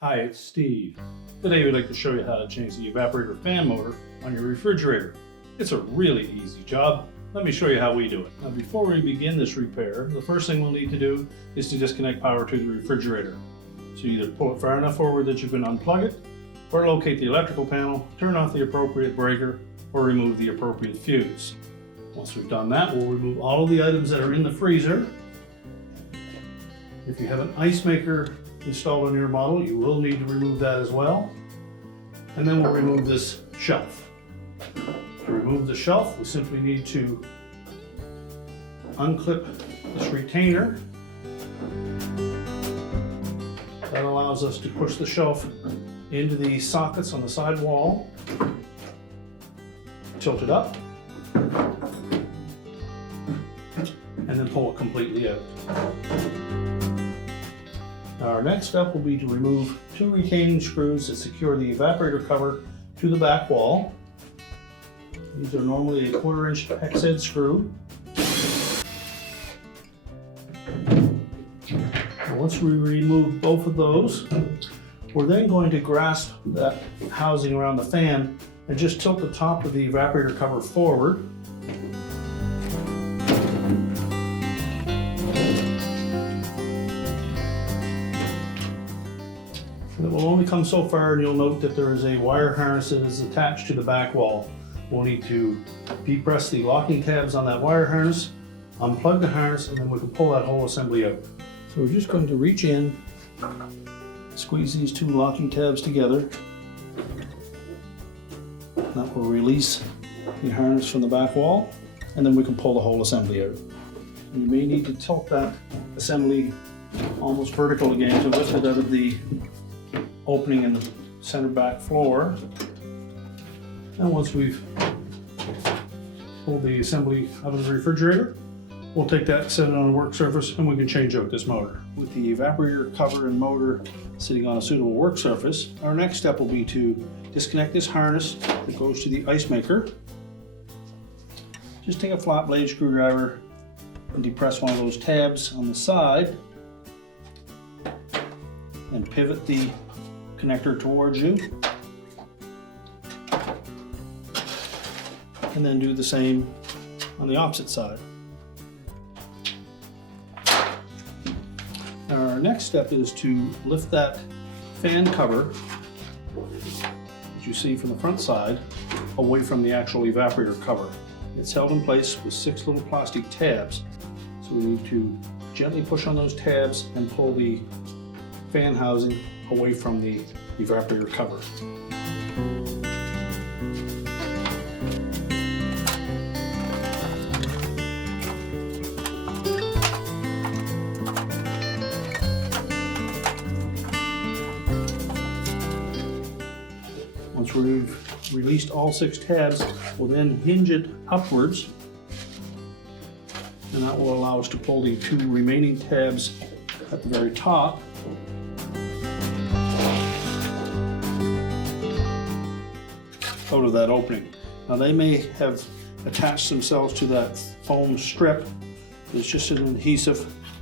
Hi, it's Steve. Today we'd like to show you how to change the evaporator fan motor on your refrigerator. It's a really easy job. Let me show you how we do it. Now before we begin this repair, the first thing we'll need to do is to disconnect power to the refrigerator. So either pull it far enough forward that you can unplug it, or locate the electrical panel, turn off the appropriate breaker, or remove the appropriate fuse. Once we've done that, we'll remove all of the items that are in the freezer. If you have an ice maker installed on your model, you will need to remove that as well. And then we'll remove this shelf. To remove the shelf, we simply need to unclip this retainer. That allows us to push the shelf into the sockets on the side wall, tilt it up, and then pull it completely out. Our next step will be to remove two retaining screws that secure the evaporator cover to the back wall. These are normally a 1/4 inch hex head screw. Once we remove both of those, we're then going to grasp that housing around the fan and just tilt the top of the evaporator cover forward. It will only come so far, and you'll note that there is a wire harness that is attached to the back wall. We'll need to depress the locking tabs on that wire harness, unplug the harness, and then we can pull that whole assembly out. So we're just going to reach in, squeeze these two locking tabs together. That will release the harness from the back wall, and then we can pull the whole assembly out. You may need to tilt that assembly almost vertical again to lift it out of the opening in the center back floor. And once we've pulled the assembly out of the refrigerator, we'll take that, set it on a work surface, and we can change out this motor. With the evaporator cover and motor sitting on a suitable work surface, our next step will be to disconnect this harness that goes to the ice maker. Just take a flat blade screwdriver and depress one of those tabs on the side and pivot the connector towards you, and then do the same on the opposite side. Our next step is to lift that fan cover that you see from the front side away from the actual evaporator cover. It's held in place with 6 little plastic tabs, so we need to gently push on those tabs and pull the fan housing away from the evaporator cover. Once we've released all 6 tabs, we'll then hinge it upwards, and that will allow us to pull the 2 remaining tabs at the very top out of that opening. Now they may have attached themselves to that foam strip. It's just an adhesive,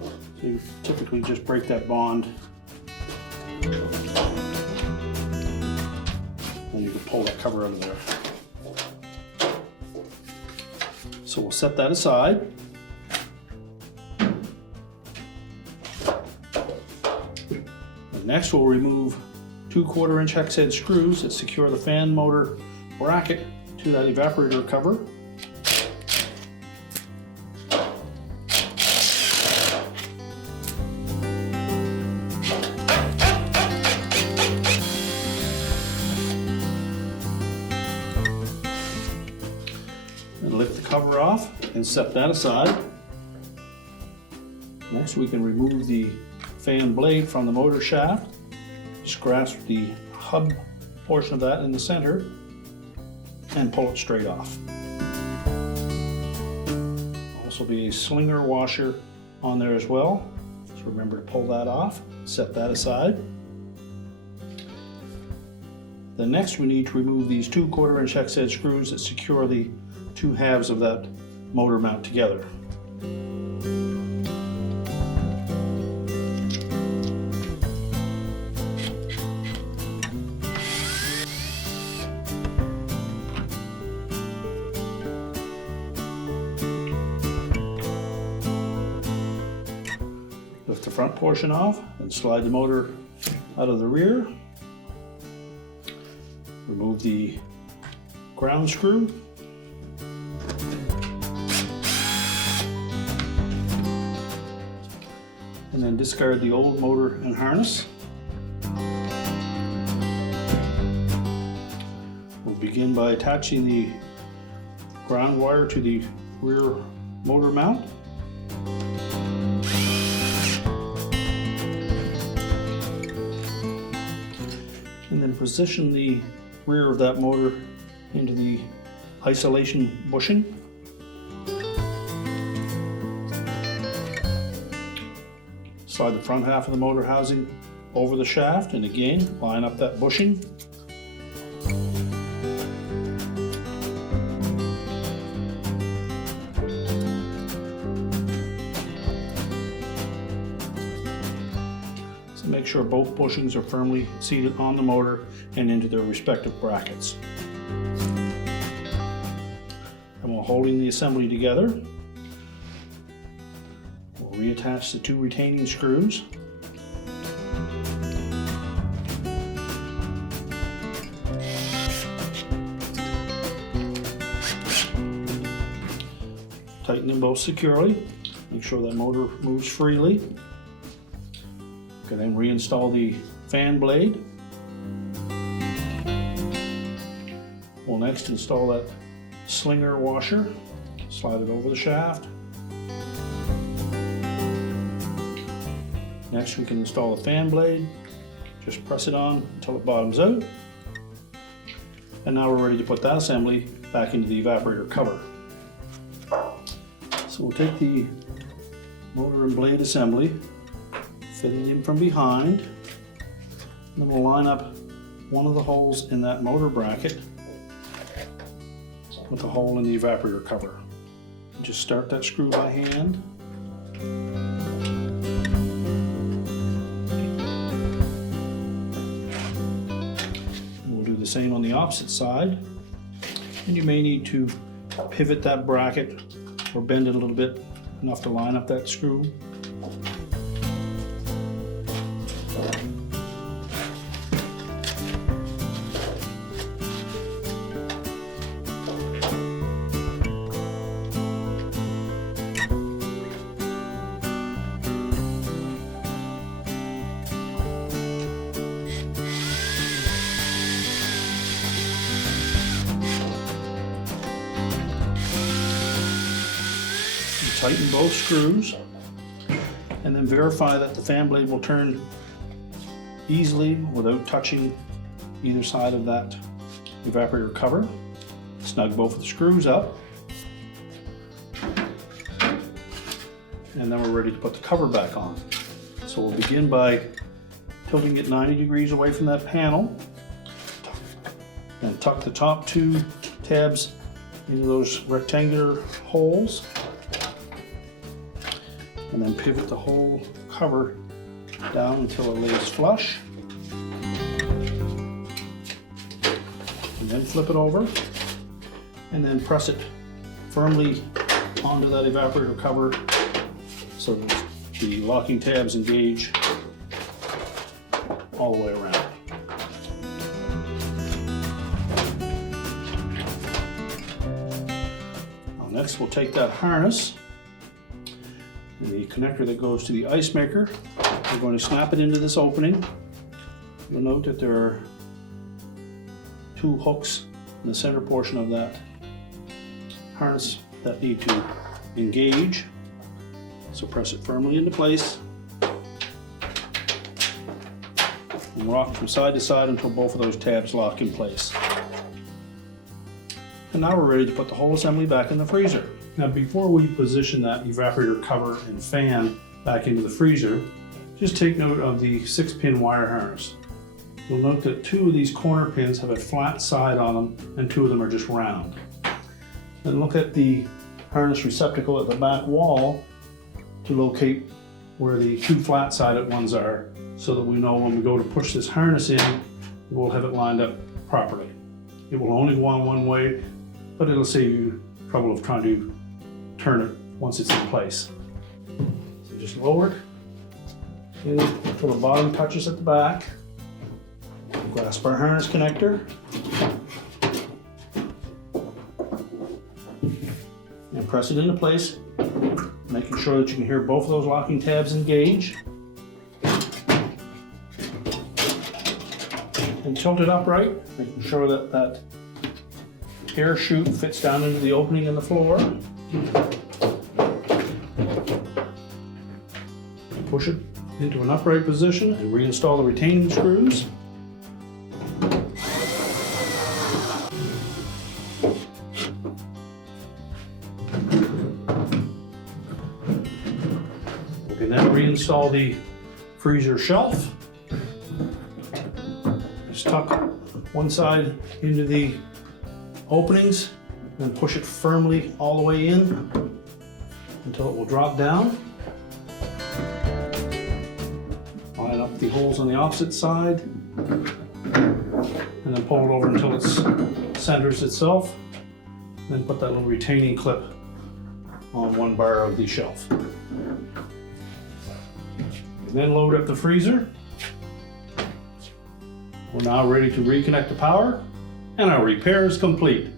so you typically just break that bond and you can pull that cover out of there. So we'll set that aside. And next we'll remove 2 1/4 inch hex head screws that secure the fan motor bracket to that evaporator cover. And lift the cover off and set that aside. Next we can remove the fan blade from the motor shaft. Just grasp the hub portion of that in the center and pull it straight off. Also be a slinger washer on there as well, so remember to pull that off, set that aside. Then next we need to remove these 2 1/4 inch hex head screws that secure the 2 halves of that motor mount together. Lift the front portion off and slide the motor out of the rear. Remove the ground screw. And then discard the old motor and harness. We'll begin by attaching the ground wire to the rear motor mount. And then position the rear of that motor into the isolation bushing. Slide the front half of the motor housing over the shaft and again line up that bushing. Make sure both bushings are firmly seated on the motor and into their respective brackets. And while holding the assembly together, we'll reattach the two retaining screws. Tighten them both securely. Make sure that motor moves freely. And then reinstall the fan blade. We'll next install that slinger washer. Slide it over the shaft. Next we can install the fan blade. Just press it on until it bottoms out. And now we're ready to put that assembly back into the evaporator cover. So we'll take the motor and blade assembly, fit it in from behind, and then we'll line up one of the holes in that motor bracket with the hole in the evaporator cover. Just start that screw by hand. And we'll do the same on the opposite side. And you may need to pivot that bracket or bend it a little bit, enough to line up that screw. Tighten both screws and then verify that the fan blade will turn easily without touching either side of that evaporator cover. Snug both of the screws up, and then we're ready to put the cover back on. So we'll begin by tilting it 90 degrees away from that panel and tuck the top two tabs into those rectangular holes. And then pivot the whole cover down until it lays flush. And then flip it over. And then press it firmly onto that evaporator cover so that the locking tabs engage all the way around. Now next we'll take that harness and the connector that goes to the ice maker. We're going to snap it into this opening. You'll note that there are two hooks in the center portion of that harness that need to engage. So press it firmly into place and rock from side to side until both of those tabs lock in place. And now we're ready to put the whole assembly back in the freezer. Now before we position that evaporator cover and fan back into the freezer, just take note of the 6-pin wire harness. You'll note that 2 of these corner pins have a flat side on them and 2 of them are just round. Then look at the harness receptacle at the back wall to locate where the two flat-sided ones are, so that we know when we go to push this harness in, we'll have it lined up properly. It will only go on one way, but it'll save you trouble of trying to turn it once it's in place. So just lower it in until the bottom touches at the back. Grasp our harness connector and press it into place, making sure that you can hear both of those locking tabs engage. And tilt it upright, making sure that that air chute fits down into the opening in the floor. Push it into an upright position and reinstall the retaining screws. We can then reinstall the freezer shelf. Just tuck one side into the openings and push it firmly all the way in until it will drop down. Line up the holes on the opposite side and then pull it over until it centers itself. Then put that little retaining clip on one bar of the shelf. And then load up the freezer. We're now ready to reconnect the power, and our repair is complete.